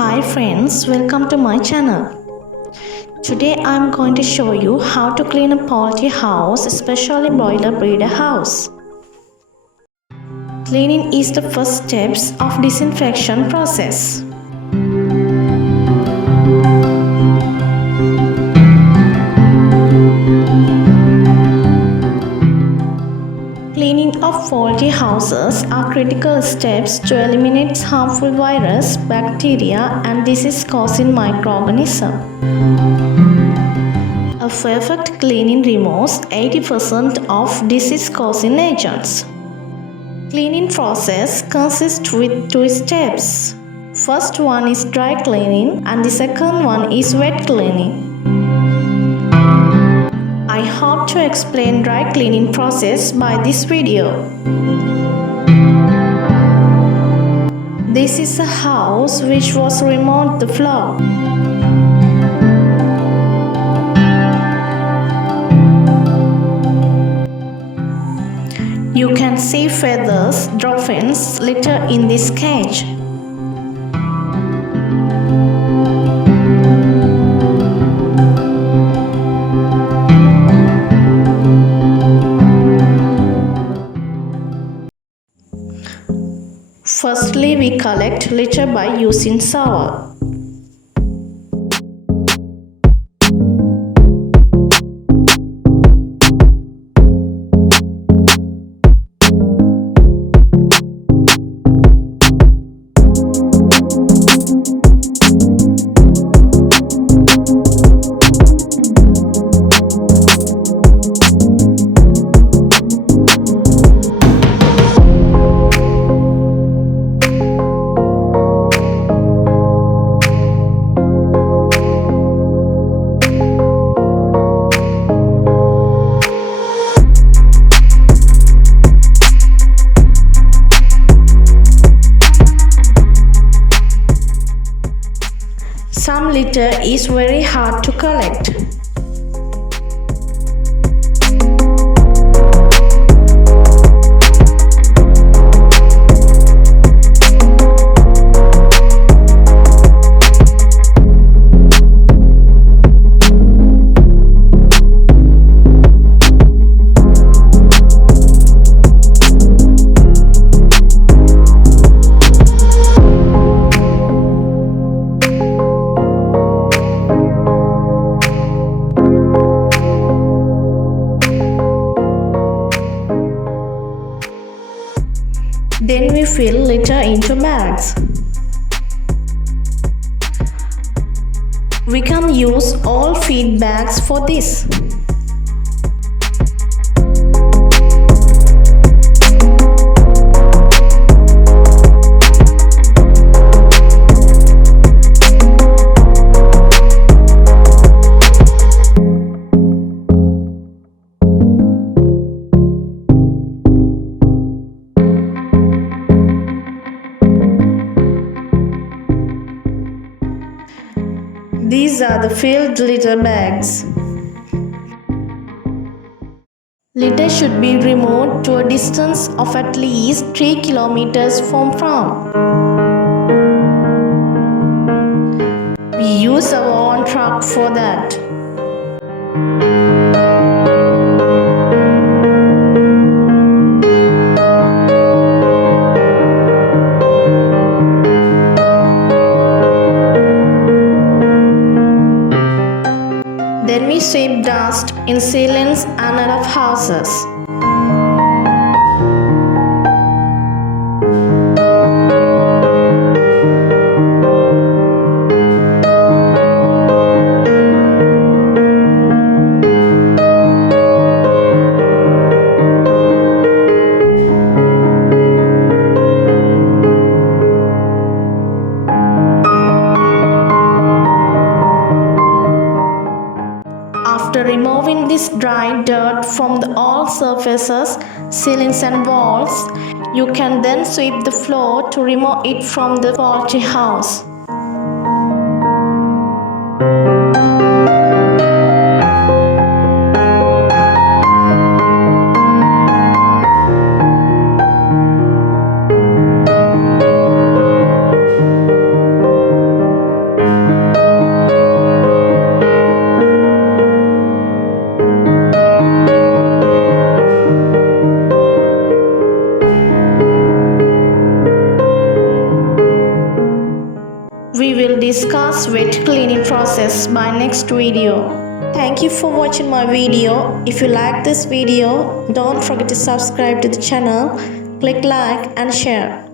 Hi friends, welcome to my channel. Today I am going to show you how to clean a poultry house, especially broiler breeder house. Cleaning is the first steps of disinfection process. Cleaning of poultry houses are critical steps to eliminate harmful virus, bacteria, and disease-causing microorganisms. A perfect cleaning removes 80% of disease-causing agents. Cleaning process consists with two steps. First one is dry cleaning and the second one is wet cleaning. I hope to explain dry cleaning process by this video. This is a house which was removed the floor. You can see feathers, droppings, litter in this cage. Firstly, we collect litter by using shovel. Some litter is very hard to collect. Then we fill litter into bags. We can use all feed bags for this. These are the filled litter bags. Litter should be removed to a distance of at least 3 kilometers from farm. We use our own truck for that. Then we sweep dust in ceilings and out of houses. After removing this dry dirt from all surfaces, ceilings and walls, you can then sweep the floor to remove it from the poultry house. process by next video. Thank you for watching my video. If you like this video, don't forget to subscribe to the channel, click like and share.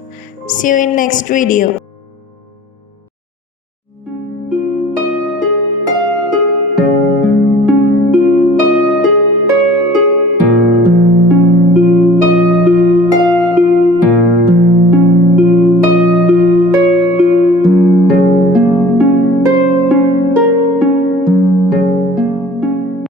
See you in next video.